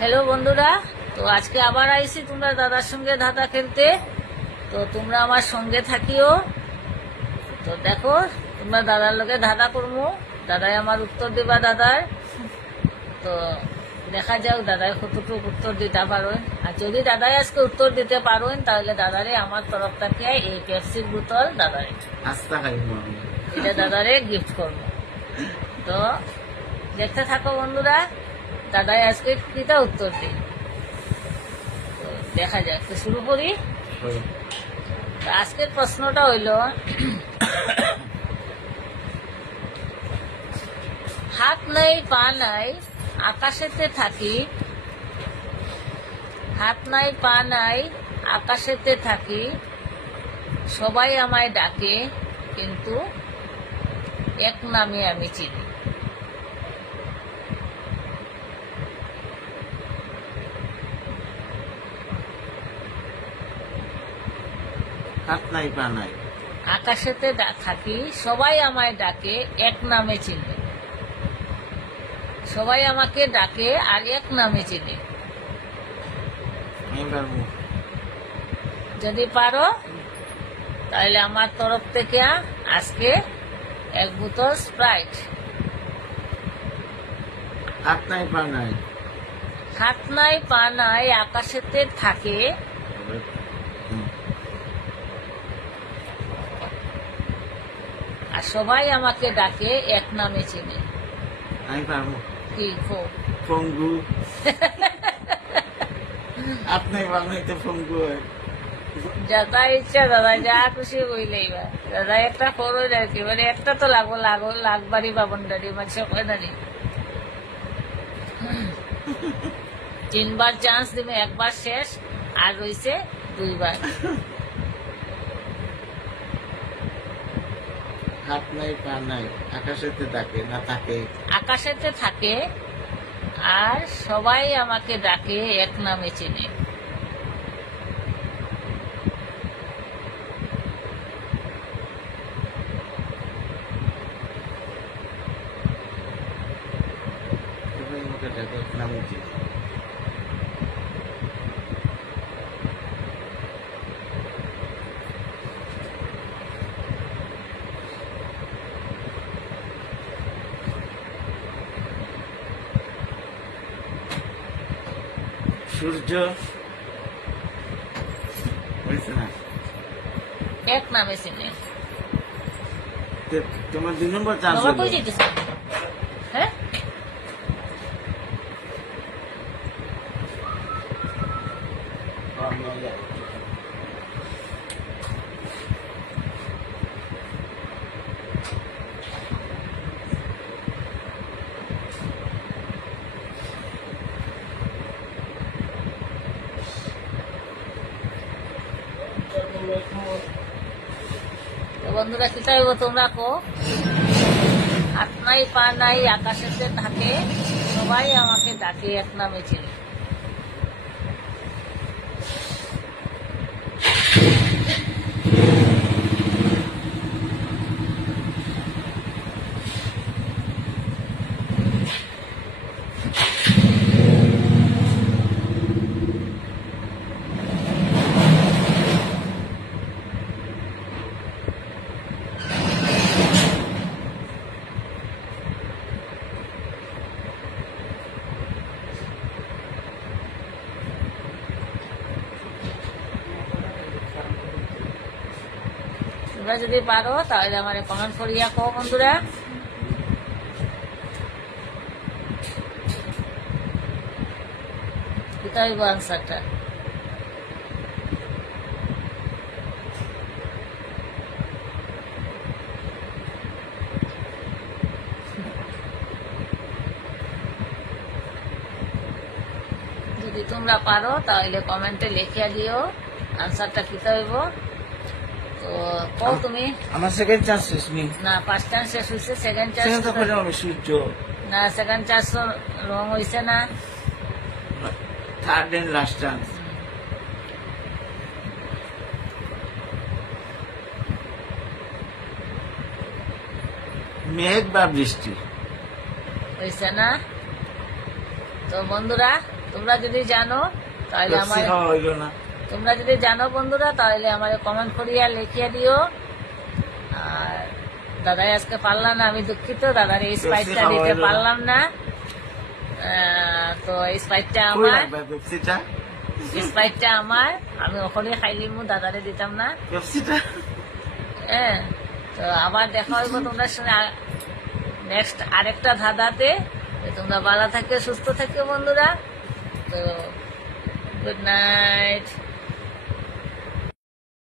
Hello বন্ধুরা, তো আজকে আবার আইছি তোমরা দাদার সঙ্গে ধাঁধা খেলতে। তো তোমরা আমার সঙ্গে থাকিও। তো দেখো, তোমরা দাদার লগে ধাঁধা করবো, দাদাই আমার উত্তর দিবা দাদার। তো দেখা যাক দাদাই কতটুকু উত্তর দিতে পারেন। আর যদি দাদাই আজকে উত্তর দিতে পারেন তাহলে দাদারে আমার তরফ থেকে এই পেপসির বোতল দাদারে আস্তা খাইব এটা দাদারে গিফট করবো। তো দেখতে থাকো বন্ধুরা, দাদাই আজকে কিটা উত্তর দিই। তো দেখা যাক, তো শুরু করি। তো আজকের প্রশ্নটা হইল, হাত নাই পা নাই আকাশেতে থাকি, হাত নাই পা নাই আকাশেতে থাকি, সবাই আমায় ডাকে কিন্তু এক নামে আমি চিনি। হাত নাই পা নাই আকাশেতে থাকি, সবাই আমায় ডাকে এক নামে চিনি। সবাই আমাকে ডাকে আর এক নামে চিনি। আমি পারবো। যদি পারো তাহলে আমার তরফ থেকে আজকে এক বোতল স্প্রাইট। হাত নাই পা নাই হাত নাই পা নাই আকাশেতে থাকে, আর সবাই আমাকে ডাকে এক নামে চিনি। আমি পারবো। কি খুব ফঙ্গু। হাত নাই পা নাই তো ফঙ্গু হয়। যা ইচ্ছা দাদা, যা খুশি বইলেই বা দাদা একটা করো আর কি, মানে একটা তো লাগবারই বাবনডারি মানে সকালি 3বার চান্স দিবে, একবার শেষ আর রয়েছে 2বার। হাত নাই পা নাই আকাশেতে থাকে না থাকে, আকাশেতে থাকে আর সবাই আমাকে ডাকে এক নামে চিনে। সবাই আমাকে ডাকে এক নামে চিনি। সূর্য হয়েছে না? এক নামে চিনে। তোমার 2 নম্বর চান্স বাবা কই যেতেছে? হ্যাঁ, তো বন্ধুরা কি চাইব তোমরা কো? হাত নাই পা নাই আকাশেতে থাকে, সবাই আমাকে ডাকে এক নামে চিনে। তোমরা যদি পারো তাহলে আমার কমেন্ট করিয়া কো বন্ধুরা। কিতা হইব আনসারটা? যদি তোমরা পারো তাহলে কমেন্টে লিখিয়া দিও আনসারটা কিতা হইব। তো কও তুমি। আমার সেকেন্ড চান্স শেষ নেই। না, ফার্স্ট চান্স শেষ হয়েছে, সেকেন্ড চান্স সেকেন্ড তো পেলাম আমি সূর্য। না, সেকেন্ড চান্স রং হয়েছে না। Third and last chance. মেঘ বা বৃষ্টি হয়েছে না। তো বন্ধুরা তোমরা যদি জানো তাহলে পেপসি আমার খাওয়া হইলো না। তোমরা যদি জানো বন্ধুরা তাহলে আমার কমেন্ট করিয়া লিখিয়া দিও। আর দাদাই আজকে পারলাম না, আমি দুঃখিত, দাদার এই স্প্রাইটটা খাওয়া দিতে হলো না। পারলাম না। তো এই স্প্রাইটটা কই আমার, রাখবা পেপসিটা? স্প্রাইটটা আমার, আমি ওখানে খাইলিমু, দাদারে দিতাম না। পেপসিটা হ্যাঁ, তো আবার দেখা হইব তোমরা সঙ্গে নেক্সট আরেকটা ধাঁধাতে। তোমরা ভালো থাকে, সুস্থ থাকে বন্ধুরা। তো গুড নাইট।